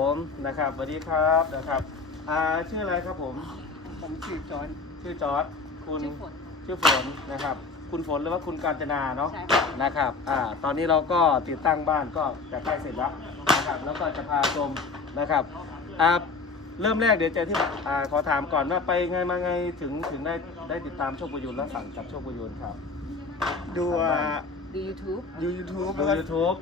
ผมนะครับสวัสดีครับนะครับอ่าชื่ออะไรครับผม ผมชื่อจอนชื่อจอร์ดคุณชื่อฝนชื่อฝนนะครับ คุณฝนหรือว่าคุณกาญจนาเนาะใช่ค่ะนะครับอ่าตอนนี้เราก็ติดตั้งบ้านก็จะใกล้เสร็จแล้วนะครับแล้วก็จะพาชมนะครับอ่าเริ่มแรกเดี๋ยวเจะที่อ่าขอถามก่อนว่าไปไงมาไงถึงถึงได้ได้ติดตามโชคประยูนและสั่งกับโชคประยูนครับดูอ่าดู YouTube ดูยูทูบดู แล้วก็ยูทูบ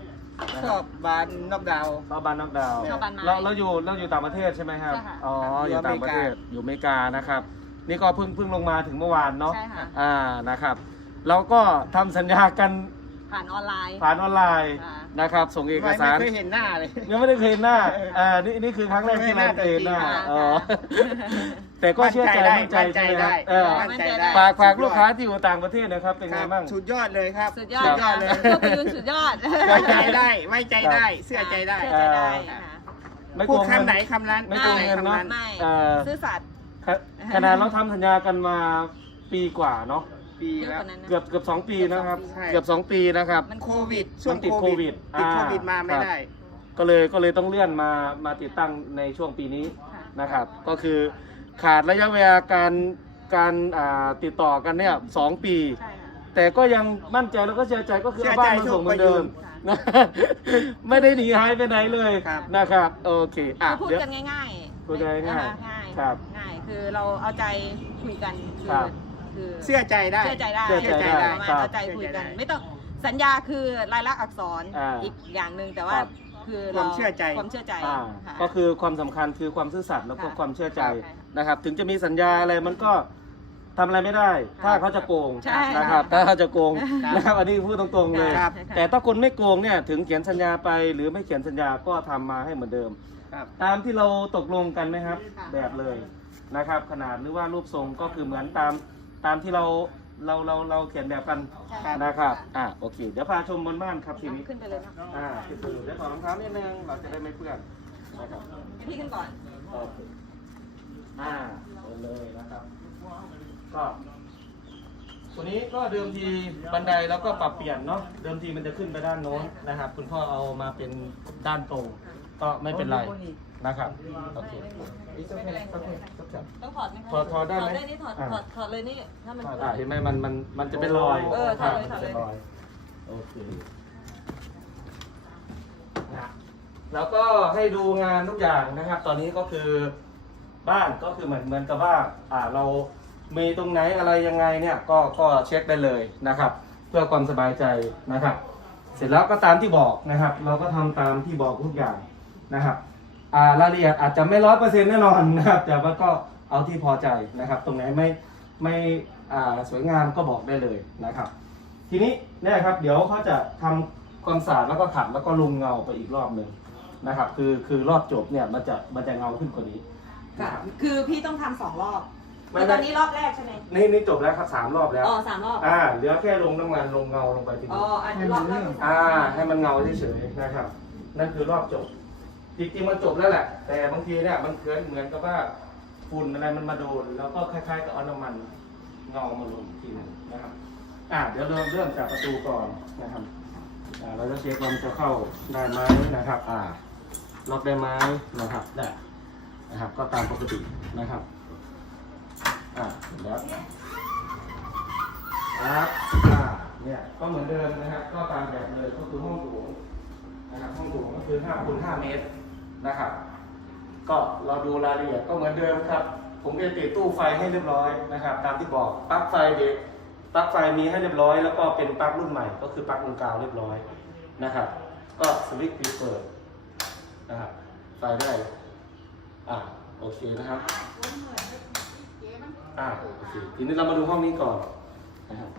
ชอบบานนอกดาวน์เราบ้านนอกดาวน์ชอบบ้านไม้เราเราอยู่เราอยู่ต่างประเทศใช่ไหมครับ ใช่ค่ะ อ๋อครับอยู่ต่างประเทศ อยู่อเมริกานะครับ นี่ก็เพิ่งเพิ่งลงมาถึงเมื่อวานเนาะ ใช่ค่ะ อ่า นะครับ เราก็ทำสัญญากัน ผ่านออนไลน์ ผ่านออนไลน์ค่ะ นะครับ ส่งเอกไม่สารไม่เคยเห็นหน้าเลย ยังไม่ได้เคยเห็นหน้าอ่านี่นี่คือครั้งแรกที่เราเคยเห็นหน้าค่ะอ๋อแต่ก็เชื่อใจมั่มั่นนใจใจใช่ไหมได้ครับเออมั่นใจได้ ฝากฝากลูกค้าที่อยู่ต่างประเทศนะครับ เป็นคไงรับบ้าง สุดยอดเลยครับ สุดยอดยอดเลยโชคประยุนสุดยอดไว้ใจได้ ไว้ใจได้ เชื่อใจได้ เชื่อใจได้ค่ะ ไม่พูโกดงเงิคำไหนคำนั้นไม่โกงเงินเนาะไม่ เออซื่อสัตย์ ขขนาดเราทำสัญญากันมาปีกว่าเนาะ ปีเยอะแล้วกว่านั้นนะ เกือบเกือบสองปีนะครับ ใช่ เกือบสองปีนะครับ มันโควิด ช่วงมันติดโควิดโควิดติดโคอ่าวิดมาไม่ครับ ได้ ก็เลยก็เลยต้องเลื่อนมามาติดตั้งในช่วงปีนี้ค่ะนะครับ ก็คือขาดระยะเวลาการการอ่าติดต่อกันเนี่ยสองปี ใช่ค่ะ แต่ก็ยังมั่นใจแล้วก็เชื่อใจก็คือเชื่เอาอใจบ้านมาส่งเหมือนเดิมทุกประโยชน์นะไม่ได้หนีหายไปไหนเลยครับ นะครับ โอเคอะคือพูดเดี๋ยว กันง่ายๆพูดกันง่ายๆนะคะง่ายครับง่าย คือเราเอาใจคุยกัน คือครับ คือ เชื่อใจได้ เชื่อใจได้เชื่อใจได้ประมาณครับเอาใจคุยกันเชื่อใจได้ไม่ต้องสัญญาคือลายลักษณ์อักษรอ่าอีกอย่างหนึ่งแต่ว่าครับ คือความเชื่อใจ ความเชื่อใจอ่าค่ะ ก็คือความสำคัญคือความซื่อสัตย์แล้วก็ค่ะความเชื่อใจใช่ค่ะนะครับ ถึงจะมีสัญญาอะไรมันก็ทำอะไรไม่ได้ค่ะถ้าเขาจะโกงใช่นะครับ ถ้าเขาจะโกงครับ นะครับ อันนี้พูดตรงๆเลย ครับ แต่ถ้าคนไม่โกงเนี่ยถึงเขียนสัญญาไป หรือไม่เขียนสัญญาก็ทำมาให้เหมือนเดิม ครับ ตามที่เราตกลงกันไหมครับ ค่ะ แบบเลยนะครับ ขนาดหรือว่ารูปทรงก็คือเหมือนตาม ตามที่เราเราเราเราเขียนแบบกันใช่นะครับอะโอเค เดี๋ยวพาชมบนบ้านครับทีนี้ขึ้นไปเลยนะอ่าขึ้นไปดูเดี๋ยวถอดรองเท้านิดนึงเราจะได้ไม่เปื้อนนะครับพี่ขึ้นก่อนโอเคอ่าเปิดเลยนะครับก็ตัวนี้ก็เดิมทีบันไดแล้วก็ปรับเปลี่ยนเนาะเดิมทีมันจะขึ้นไปด้านโน้นนะครับ คุณพ่อเอามาเป็นด้านตรงก็ไม่เป็นไร นะครับโอเคต้องถอดไหมคะถอดถอดได้ไหมถอดได้นี่ถอดอ่า ถอดถอดเลยนี่ถ้ามัน อ่าเห็นไหมมันมันมันจะเป็นรอยเออถอดเลยมันจะเป็นถอดเลยรอยโอเคนะแล้วก็ให้ดูงานทุกอย่างนะครับ ตอนนี้ก็คือบ้านก็คือเหมือนเหมือนกับว่าอ่าเรามีตรงไหนอะไรยังไงเนี่ยก็ก็เช็คได้เลยนะครับ เพื่อความสบายใจนะครับ เสร็จแล้วก็ตามที่บอกนะครับ เราก็ทำตามที่บอกทุกอย่างนะครับ อ่ารายละเอียดอาจจะไม่ร้อยเปอร์เซ็นต์แน่นอนนะครับ แต่ว่าก็เอาที่พอใจนะครับ ตรงไหนไม่ไม่อ่าสวยงามก็บอกได้เลยนะครับ ทีนี้เนี่ยครับ เดี๋ยวเขาจะทำความสะอาดแล้วก็ขัดแล้วก็ลงเงาไปอีกรอบหนึ่งนะครับ คือคือรอบจบเนี่ยมันจะมันจะเงาขึ้นกว่านี้ค่ะคือพี่ต้องทำสองรอบไม่คือไม่ตอนนี้รอบแรกใช่ไหมนี่นี่จบแล้วครับสามรอบแล้ว อ๋อสามรอบ อ่าเหลือแค่ลงน้ำมันลงเงาลงไปทีอ๋อ นี้อันนี้รอบแรกอ่า ให้มันเงาเฉยๆนะครับ นั่นคือรอบจบ จริงๆมันจบแล้วแหละ แต่บางทีเนี่ยมันเกิดเหมือนกับว่าฝุ่นอะไรมันมาโดน แล้วก็คล้ายๆกับเอาน้ำมันเงามาลงทีนึงนะครับอ่าเดี๋ยวเริ่มเริ่มจากประตูก่อนนะครับอ่าเราจะเช็คว่ามันจะเข้าได้ไหมนะครับ อ่าล็อกได้ไหมนะครับได้นะครับ ก็ตามปกตินะครับอ่าเสร็จแล้วครับอ่าเนี่ยก็เหมือนเดิมนะครับ ก็ตามแบบเลยก็คือห้องโถงนะครับห้องโถงก็คือ5คูณ5เมตร นะครับ ก็เราดูรายละเอียดก็เหมือนเดิมครับ ผมก็จะติดตู้ไฟให้เรียบร้อยนะครับ ตามที่บอกปลั๊กไฟเด็กปลั๊กไฟมีให้เรียบร้อย แล้วก็เป็นปลั๊กรุ่นใหม่ก็คือปลั๊กวงกาวเรียบร้อยนะครับ ก็สวิตช์ปิดเปิดนะครับไฟได้อ่าโอเคนะครับอ่าโอเคทีนี้เรามาดูห้องนี้ก่อนนะครับ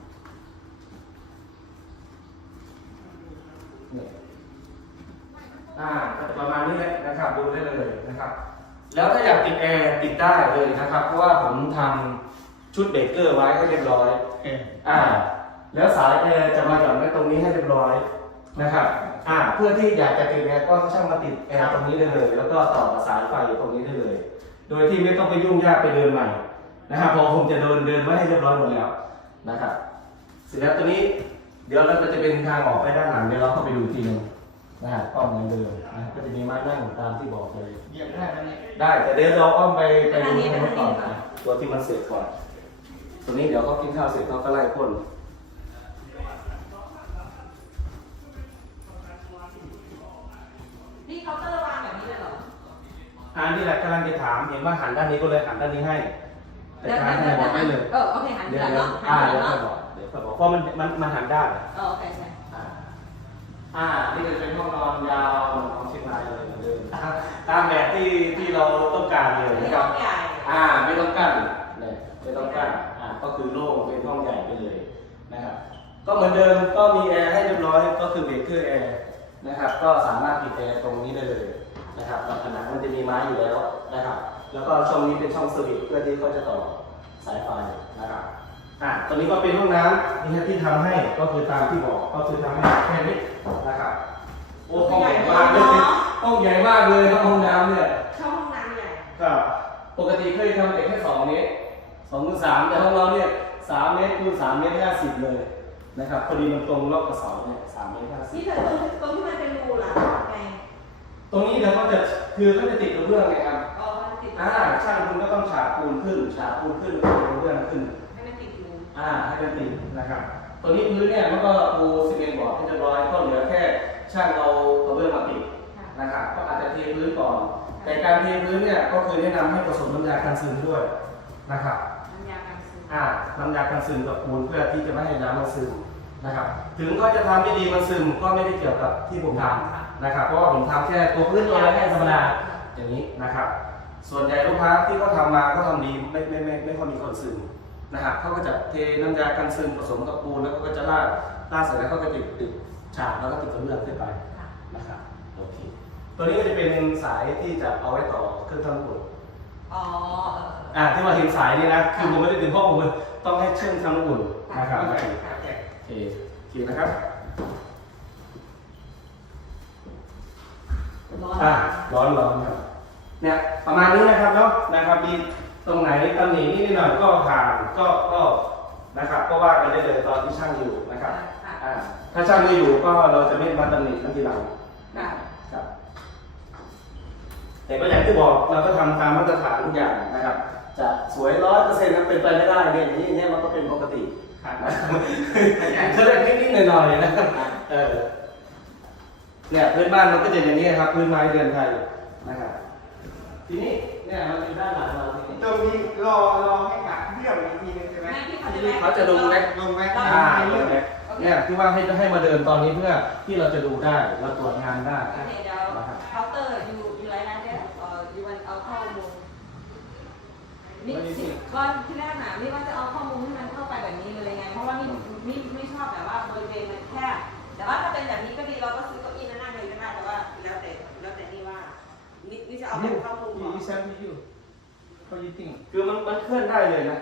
อ่าก็จะประมาณนี้แหละนะครับดูได้เลยนะครับ แล้วถ้าอยากติดแอร์ติดได้เลยนะครับ เพราะว่าผมทำชุดเบรกเกอร์ไว้ให้เรียบร้อย อ่า แล้วสายแอร์จะมาหย่อนไว้ตรงนี้ให้เรียบร้อยนะครับ อ่า เพื่อที่อยากจะติดแอร์ก็ช่างมาติดแอร์ตรงนี้ได้เลย แล้วก็ต่อสายไฟตรงนี้ได้เลย โดยที่ไม่ต้องไปยุ่งยากไปเดินใหม่นะครับเพอผมจะเดินเดินไว้ให้เรียบร้อยหมดแล้วนะครับ เสร็จแล้วตัวนี้ เดี๋ยวเราก็จะเป็นทางออกไปด้านหลังเดี๋ยวเราเข้าไปดูอีกทีหนึง นะฮะก็เหมือนเดิมนะก็จะมีไม้นั่งตามที่บอกเลย เหยียบได้ไหมเนี่ยได้แต่เดี๋ยวเราอ้อมไปไปดูตรงนู้นก่อนนะตัวที่มันเสร็จก่อนตัวนี้เดี๋ยวเขากินข้าวเสร็จเขาก็ไล่พ่นนี่เคาน์เตอร์วางแบบนี้เลยเหรออันนี้แหละกำลังจะถามเห็นว่าหันด้านนี้ก็เลยหันด้านนี้ให้ แต่ทางไหนบอกได้เลย เออโอเคหันเดี๋ยวหลังเดี๋ยวเนาะอ่าหันหเดี๋ยวลังค่อยบเนาะอกเดี๋ยวค่อยบอกเพราะมันมันมันหันได้เออโอเคใช่อ่า อ่า นี่จะเป็นห้องนอนยาวของเชียงรายเลยเหมือนเดิมตามแบบที่ที่เราต้องการเลยอันนะนี้ครัห้บ องใหญ่อ่า ไม่ต้องกั้นเนี่ยไม่ต้องกั้น อ่า ก็คือโล่งเป็นห้องใหญ่ไปเลยนะครับ ก็เหมือนเดิมก็มีแอร์ให้เรียบร้อย ก็คือเบรกเกอร์แอร์นะครับ ก็สามารถปิดแอร์ตรงนี้ได้เลยนะครับกับผนังมันจะมีไม้อยู่แล้วนะครับ แล้วก็ช่องนี้เป็นช่องสวิตช์เพื่อที่เขาจะต่อสายไฟนะครับ อ่าตอนนี้ก็เป็นห้องน้ำนี่ที่ทำให้ก็คือตามที่บอกก็คือทำให้แค่นี้นะครับโอ้ห้องใหญ่มากเลยห้องใหญ่มากเลยครับห้องน้ำเนี่ยเข้าห้องน้ำใหญ่ครับปกติเคยทำแต่แค่สองเมตรสองคูณสามแต่ของเราเนี่ยสามเมตรคูณสามเมตรห้าสิบเลยนะครับพอดีมันตรงรอบกระเสาเนี่ยสามเมตรห้าสิบนี่แต่ตรงตรงที่มันเป็นรูหลังไงตรงนี้เดี๋ยวเขาจะคือเขาจะติดกระเบื้องไงครับเออมันติดอ่าช่างคุณก็ต้องฉาบปูนขึ้นฉาบปูนขึ้นแล้วก็กระเบื้องขึ้นให้มันติดรู อ่าให้มันติดนะครับตัวนี้พื้นเนี่ยมันก็ปูซีเมนต์บอร์ดให้เรียบร้อยก็เหลือแค่ช่างเอากระเบื้องมาติดค่ะนะครับก็อาจจะเทพื้นก่อน แต่การเทพื้นเนี่ยก็คือแนะนำให้ผสมน้ำยากันซึมด้วยนะครับน้ำยากันซึมอ่าน้ำยากันซึมกับปูนเพื่อที่จะไม่ให้น้ำมันซึมนะครับ ถึงก็จะทำไม่ดีมันซึมก็ไม่ได้เกี่ยวกับที่ผมทำนะครับ เพราะว่าผมทำแค่ตัวพื้นตัวแค่ธรรมดาอย่างนี้นะครับ ส่วนใหญ่ลูกค้าที่เขาทำมาก็ทำดีไม่ไม่ไม่ไม่ค่อยมีคนซึม นะครับเขาก็จะเทน้ำยากันซึมผสมกับปูนแล้วก็จะราดราดเสร็จแล้วเขาก็ติดติดฉาบแล้วก็ติดกระเบื้องขึ้นไปค่ะนะครับโอเคตัวนี้ก็จะเป็นสายที่จะเอาไว้ต่อเครื่องทำน้ำอุ่นอ๋อเอออ่าที่มาเห็นสายนี่นะคือผมไม่ได้ถึงห้องผมเลยต้องให้เชื่อมทำน้ำอุ่นนะครับโอโอเคเคโอเคโอเคโอเคนะครับร้อนอ่าร้อนร้อนครับเนี่ยประมาณนี้นะครับเนาะนะครับมี ตรงไหนตำหนินิดหน่อยก็ผ่านก็ก็นะครับก็ว่ากันได้เลยตอนที่ช่างอยู่นะครับอ่าถ้าช่างไม่อยู่ก็เราจะไม่มาตำหนิทั้งทีหลังค่ะครับแต่ก็อย่างที่บอกเราก็ทำตามมาตรฐานทุกอย่างนะครับ จะสวยร้อยเปอร์เซ็นต์นั้นเป็นไปไม่ได้เนี่ยอย่างนี้อย่างนี้มันก็เป็นปกติครับเขาเรียกนิดๆหน่อยๆนะครับเออเนี่ยพื้นบ้านมันก็จะอย่างนี้ครับ พื้นไม้เรือนไทยนะครับทีนี้เนี่ยมันเป็นด้านหลังเราทีนี้ ตรงนี้รอรอให้กัดเรื่องอีกทีนึงใช่ไหมแม่พี่เขาจะเขาจะลงแม็กลงไว้ได้อ่าเรื่องเนี่ยที่ว่าให้ให้มาเดินตอนนี้เพื่อที่เราจะดูได้เราตรวจงานได้โอเคเดี๋ยวเคาน์เตอร์อยู่อยู่ไรนะเดี๋ยวเอ่ออยู่วันเอาข้อมูลนี่ก่อนที่แรกน่ะนี่ว่าจะเอาข้อมูลให้มันเข้าไปแบบนี้เลยไง เพราะว่านี่นี่ไม่ชอบแบบว่าบริเวณมันแคบแต่ว่าถ้าเป็นแบบนี้ก็ดีเราก็ซื้อเก้าอี้มานั่งเลยก็ได้แต่ว่าแล้วแต่แล้วแต่นี่ว่านี่นี่จะเอาแบบข้อมูลก่อน อีซันพี่ยูเขายิติงคือมันมันเคลื่อนได้เลยนะ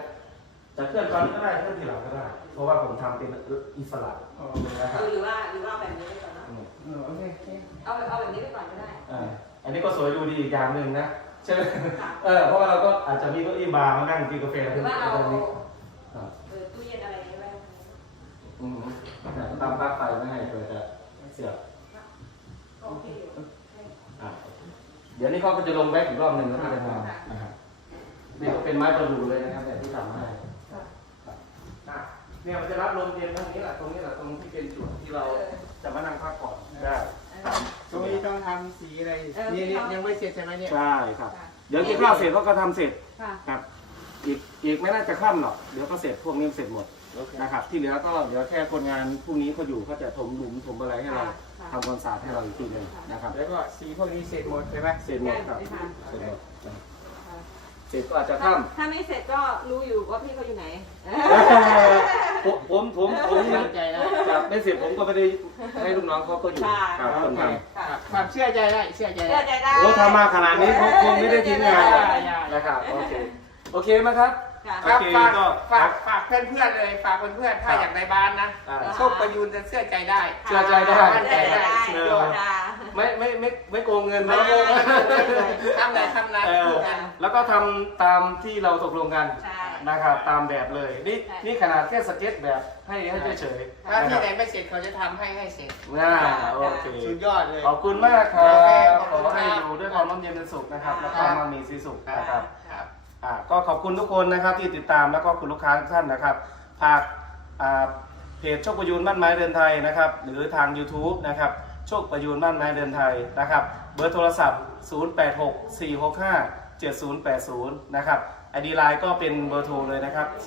จะเคลื่อนตอนนี้ก็ได้เคลื่อนทีหลังก็ได้ เพราะว่าผมทำเป็นอิสระอ๋อนะครับหรือว่าหรือว่าแบบนี้ไปก่อนเนอะอืมเออโอเคโอเคเอาเอาแบบนี้ไปก่อนก็ได้ อ่าอันนี้ก็สวยดูดีอีกอย่างหนึ่งนะใช่ไหมค่ะเออเพราะว่าเราก็อาจจะมีเก้าอี้บาร์มานั่งกินกาแฟหรือว่าเอาตรงนี้อ่าเออตู้เย็นอะไรนี้ไว้อืมตามปลั๊กไฟไม่ให้เกิดจะเสียบโอเคอยู่อะเดี๋ยวนี้เขาก็จะลงแบ็กอีกรอบหนึ่งแล้วก็จะทำนะครับ นี่ก็เป็นไม้ประดู่เลยนะครับแต่ที่ทำให้ค่ะอะเนี่ยมันจะรับลมเย็นตรงนี้แหละตรงนี้แหละตรงที่เป็นจุดที่เราจะมานั่งพักผ่อนได้ตรงนี้ต้องทำสีอะไรนี่นี่ยังไม่เสร็จใช่ไหมเนี่ยใช่ครับ เดี๋ยวกินข้าวเสร็จเขาก็ทำเสร็จค่ะครับอีกอีกไม่น่าจะค่ำหรอกเดี๋ยวก็เสร็จพวกนี้เสร็จหมดโอเคนะครับ ที่เหลือก็เดี๋ยวแค่คนงานพรุ่งนี้เขาอยู่เขาจะถมหลุมถมอะไรให้เราค่ะค่ะทำความสะอาดให้เราอีกทีหนึ่งนะครับแล้วก็สีพวกนี้เสร็จหมดใช่ไหมเสร็จหมดครับได้ค่ะเสร็จหมดนะครับ เสร็จก็อาจจะถ้าค่ำ ถ้าไม่เสร็จก็รู้อยู่ว่าพี่เขาอยู่ไหน ผมผมผมผมตั้งใจนะจับไม่เสร็จผมก็ไม่ได้ให้ลูกน้องเขาก็อยู่ค่ะกับคนทค่ะความเชื่อใจได้เชื่อใจเชื่ได้ อใจได้ำโอ้ทำมาขนาดนี้คงคงไม่ได้ทิ้งงานได้ได้นะครับโอเคโอเคไหมครับ ค่ะครับโอเคฝากก็ฝากฝากเพื่อนๆเลยฝากเพื่อนๆถ้าครับ อยากได้บ้านนะอ่าโชคประยูนจะเชื่อใจได้ เชื่อใจได้ มั่นใจได้ได้สุดยอด ค่ะ ไม่ไม่ไม่ไม่โกงเงินไม่นะโกงไม่โกงไม่โกงทำไหนทำนั้นเออพูดกันแล้วก็ทำตามที่เราตกลงกันใช่ นะครับตามแบบเลย นี่นี่ขนาดแค่สเก็ตแบบให้ให้เฉยๆถ้านะคที่รับไหนไม่เสร็จเขาจะทำให้ให้เสร็จ น่าโอเค สุดยอดเลย ขอบคุณมากครับโอเคขขออบคุณครับ ให้อยู่ด้วยความร่มเย็นเป็นสุขนะครับ และความมั่งมีสีสุขนะครับ ครับ อ่าก็ขอบคุณทุกคนนะครับที่ติดตามแล้วก็คุณลูกค้าทุกท่านนะครับฝากอ่าเพจโชคประยูนบ้านไม้เดินไทยนะครับ หรือทาง YouTube นะครับ โชคประยูนบ้านไม้เดินไทยนะครับ เบอร์โทรศัพท์ 0864657080 นะครับไอดีไลน์ก็เป็นเบอร์โทรเลยนะครับ 086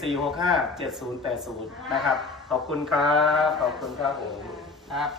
465 7080 นะครับ ขอบคุณครับ ขอบคุณครับผมครับ